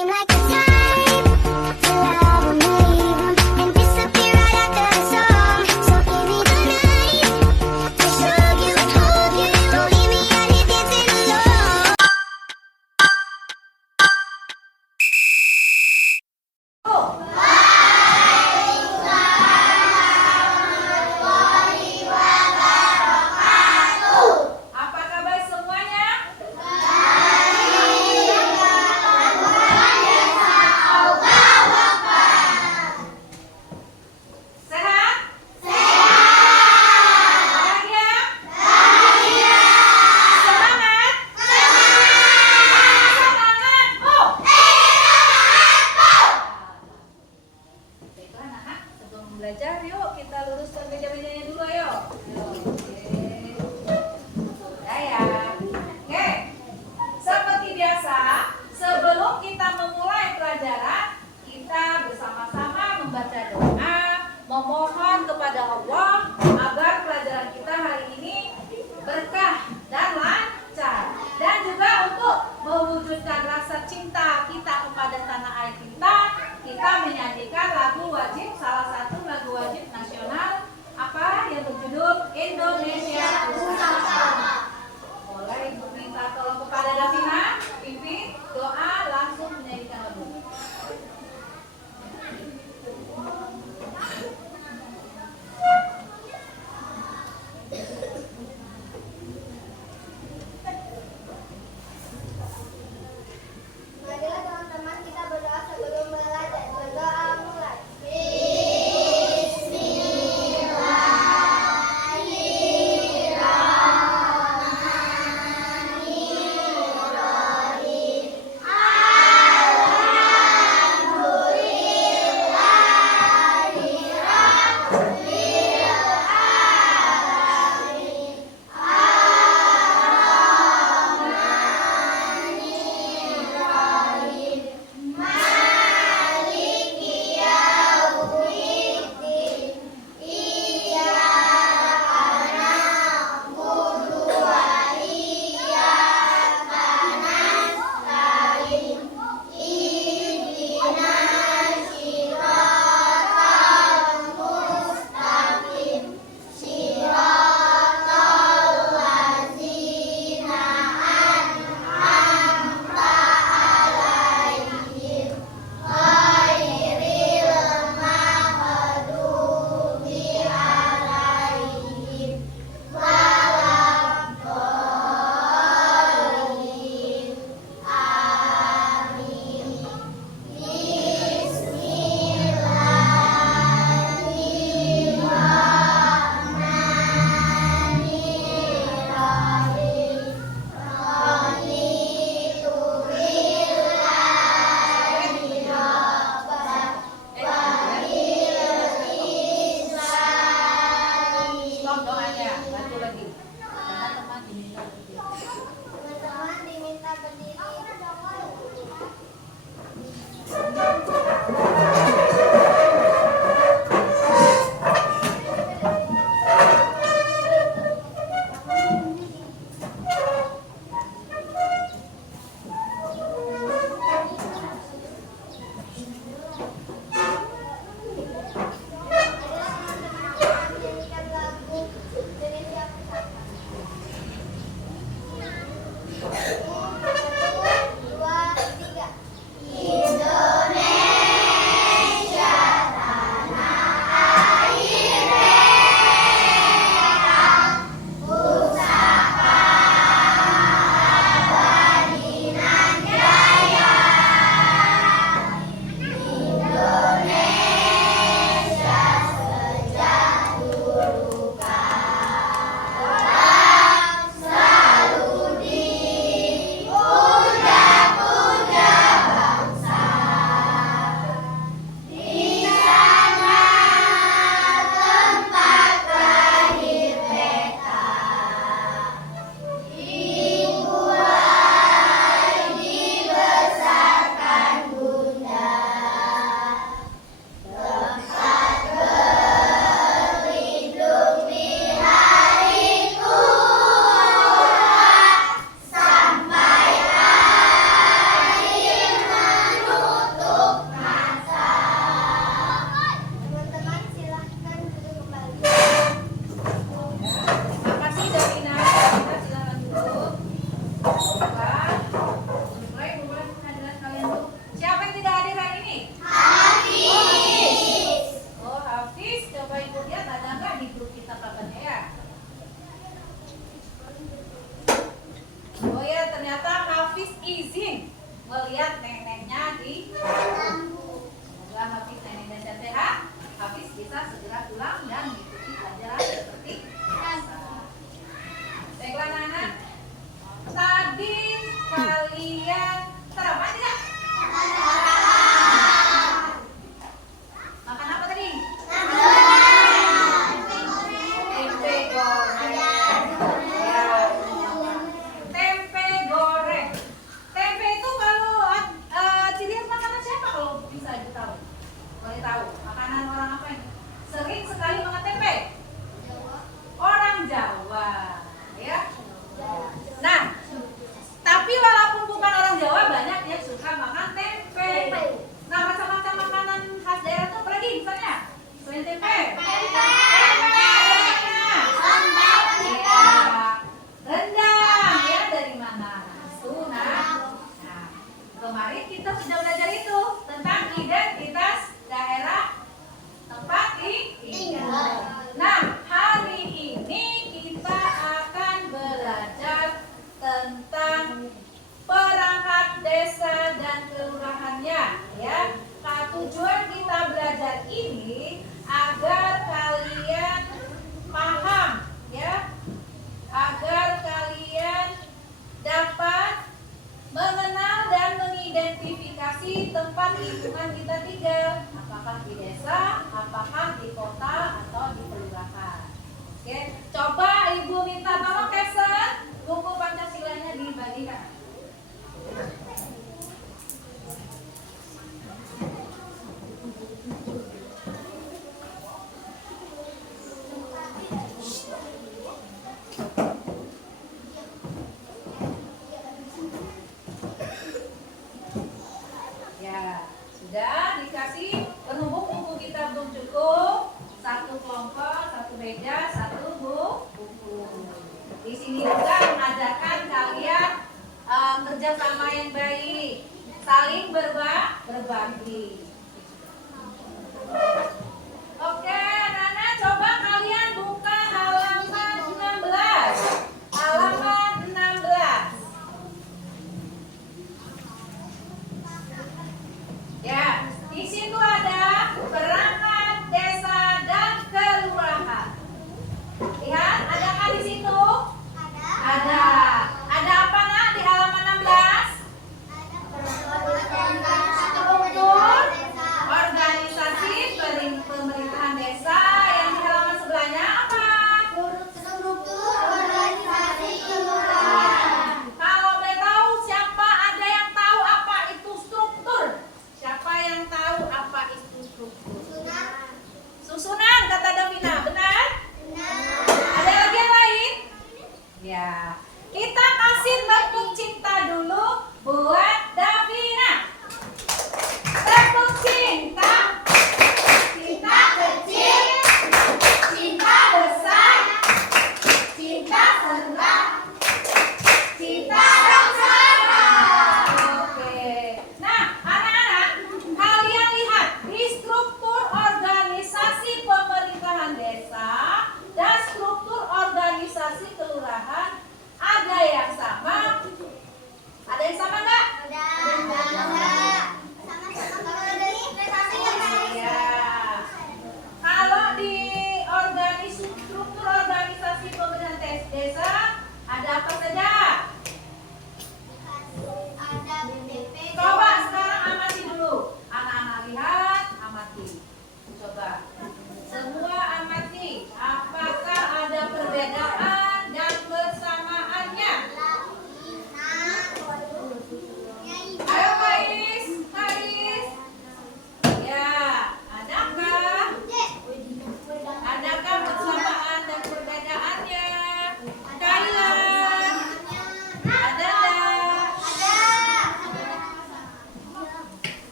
seem like the type to love 'em, leave 'em, and disappear right after the song. So give me the night to show you, hold you. Don't leave me out here dancing alone. Apa kabar semuanya? Sehat? Bahagia? Semangat? Semangat! Baiklah anak-anak, sebelum belajar yuk kita luruskan meja-mejanya dulu ayo. Oke. Udah ya. Oke. Seperti biasa, sebelum kita memulai pelajaran, kita bersama-sama membaca doa, memohon kepada Allah agar pelajaran kita hari ini berkah dan lancar, dan juga untuk mewujudkan rasa cinta kita kepada tanah air kita menyanyikan lagu wajib, salah satu lagu wajib nasional apa yang berjudul Indonesia Pusaka. Boleh meminta tolong kepada Davina, pimpin doa langsung menyanyikan lagu. Marilah teman-teman kita berdoa sebelum belajar. Berdoa mulai. izin melihat neneknya di dalam. Setelah Hafiz neneknya sehat, Hafiz bisa segera pulang dan mengikuti pelajaran seperti biasa. Baiklah anak-anak, tadi kalian sarapan tidak? Makan apa tadi? Tempe goreng. Ya. Tempe goreng. Tempe itu kalau ciri khas makanan siapa kalau bisa tahu? Boleh tahu? Makanan orang apa ini? Sering sekali makan tempe? Orang Jawa, ya. Nah, tapi walaupun bukan orang Jawa, banyak yang suka makan tempe. Nah, macam-macam makanan khas daerah itu apa lagi misalnya? Selain tempe? Tempe. Rendang, ya dari mana? Nah, kemarin kita sudah belajar itu tentang identitas daerah tempat tinggal. Nah, hari ini kita akan belajar tentang perangkat desa dan kelurahannya, ya. Tujuan kita belajar ini agar kalian paham, ya, agar kalian dapat mengenal dan mengidentifikasi tempat lingkungan kita tinggal, apakah di desa, apakah di kota atau di kelurahan. Oke, coba Ibu minta tolong caption buku Pancasilanya dibagikan. Ya, sudah dikasih penumbuk buku kita belum cukup. Satu kelompok, satu meja, satu buku. Di sini juga mengajarkan kalian kerjasama yang baik, saling berbagi. Oke, Nana, coba kalian buka halaman 16. Halaman 16. Ya, di situ ada perangkat desa dan kelurahan. Lihat, adakah di situ? Ada. Ada apa nak di halaman 16? Struktur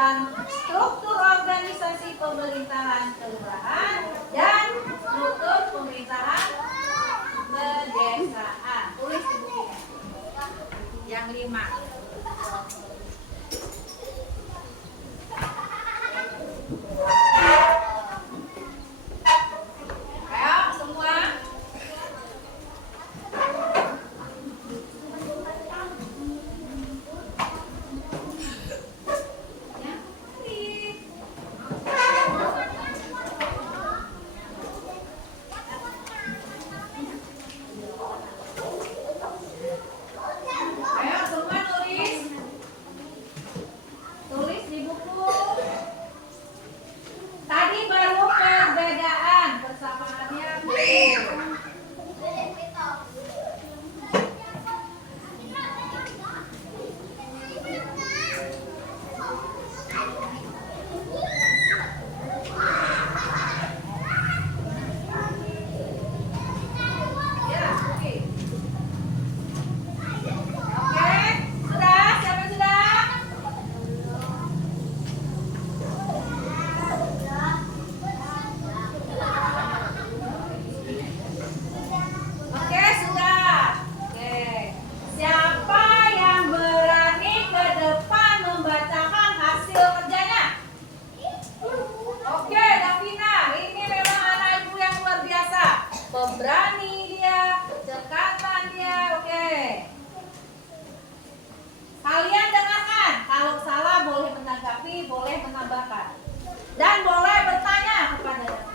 dan struktur organisasi pemerintahan kelurahan dan struktur pemerintahan pedesaan. Tulis di bukunya. Yang 5. Ayo semua. Ayo semua tulis. Tulis di buku. Tadi baru perbedaan, persamaannya belum. Ya, oke. Oke, sudah? Siapa sudah? Oke, sudah. Oke. Siapa yang berani ke depan membacakan hasil kerjanya? Oke, Davina, ini memang anak ibu yang luar biasa. Pemberani dia, cekatan dia. Oke. Kalian dengarkan. Kalau salah boleh menanggapi, boleh menambahkan. Dan boleh bertanya kepada Davina.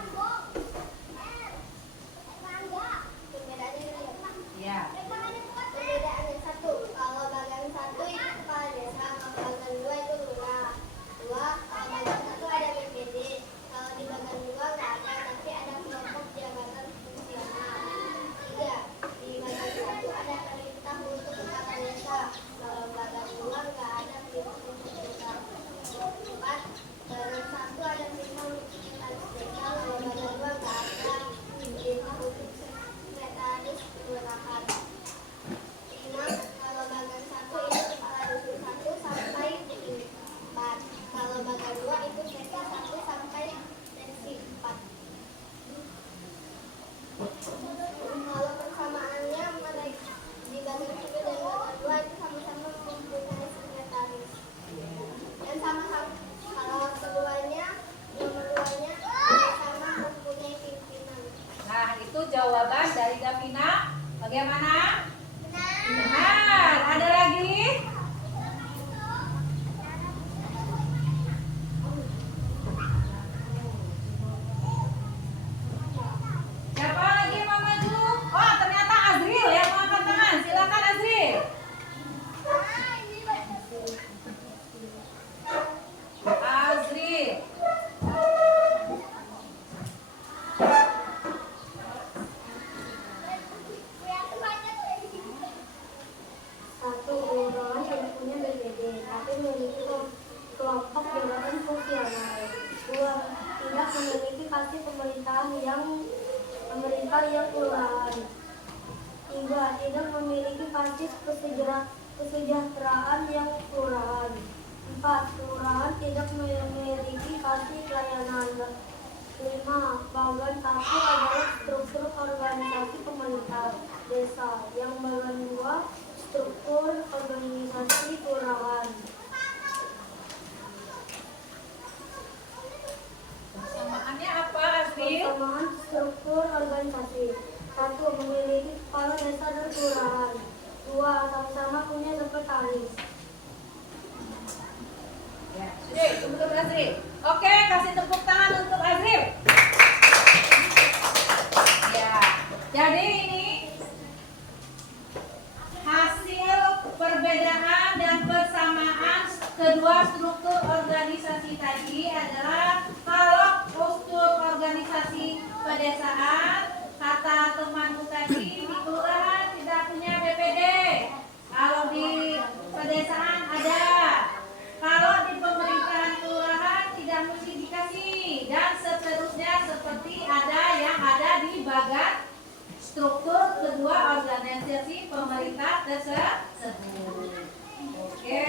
Ya. Perbedaan yang satu, kalau bagian satu itu kepala desa, kalau bagian dua itu lurah. Dua, kalau bagian satu ada BPD, kalau di bagian dua nggak ada, tapi ada kelompok jabatan fungsional. Tiga, di bagian satu ada perintah untuk kepala desa, kalau bagian dua nggak ada perintah untuk desa. Empat, bagian satu ada perintah untuk sekretaris desa, kalau bagian dua nggak ada perintah untuk sekretaris kelurahan. 6. Kalau bagian 1 itu kepala dusun 1 sampai 4. Kalau bagian 2 itu seksi 1 sampai seksi 4. Kalau persamaannya mereka di bagian 1 dan bagian 2 itu sama-sama mempunyai sekretaris. Dan sama-sama kalau keduanya nomor 2-nya sama mempunyai pimpinan. Nah, itu jawaban dari Davina. Bagaimana? Benar. Ada lagi? Siapa lagi yang mau maju? Oh, ternyata Azril yang mau angkat tangan. Silakan Azril. Azril. Satu, kelurahan yang punya BPD, tapi memiliki kelompok jabatan fungsional. Dua, tidak memiliki kasih pemerintahan yang kelurahan. Tiga, tidak memiliki kasih kesejahteraan yang kelurahan. Empat, kelurahan tidak memiliki kasih pelayanan. Lima, bagian satu adalah struktur organisasi pemerintah desa. Yang bagian dua struktur organisasi kelurahan. Persamaannya apa, Azril? Persamaan struktur organisasi. Satu, memiliki kepala desa dan kelurahan. Dua, sama-sama punya sekretaris. Ya, sudah, untuk Azril. Oke, kasih tepuk tangan untuk Azril. Ya, jadi ini hasil perbedaan dan persamaan kedua struktur organisasi tadi adalah kalau struktur organisasi pedesaan, kata temanku tadi, di kelurahan tidak punya BPD. Kalau di pedesaan ada. Kalau di pemerintahan kelurahan tidak mesti dikasih, dan seterusnya seperti ada yang ada di bagian struktur kedua organisasi pemerintah tersebut. Oke,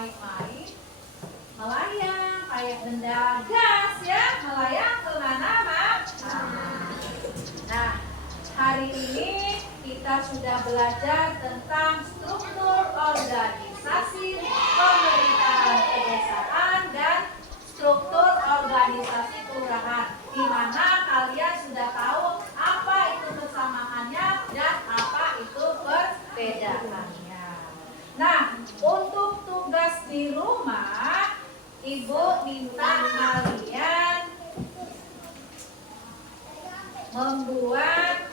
main-main melayang kayak benda gas ya, melayang kemana Mak? Nah, hari ini kita sudah belajar tentang struktur organisasi pemerintahan pedesaan dan struktur organisasi kelurahan, di mana kalian sudah tahu apa itu kesamaannya dan apa itu perbedaannya. Nah, untuk tugas di rumah, Ibu minta kalian membuat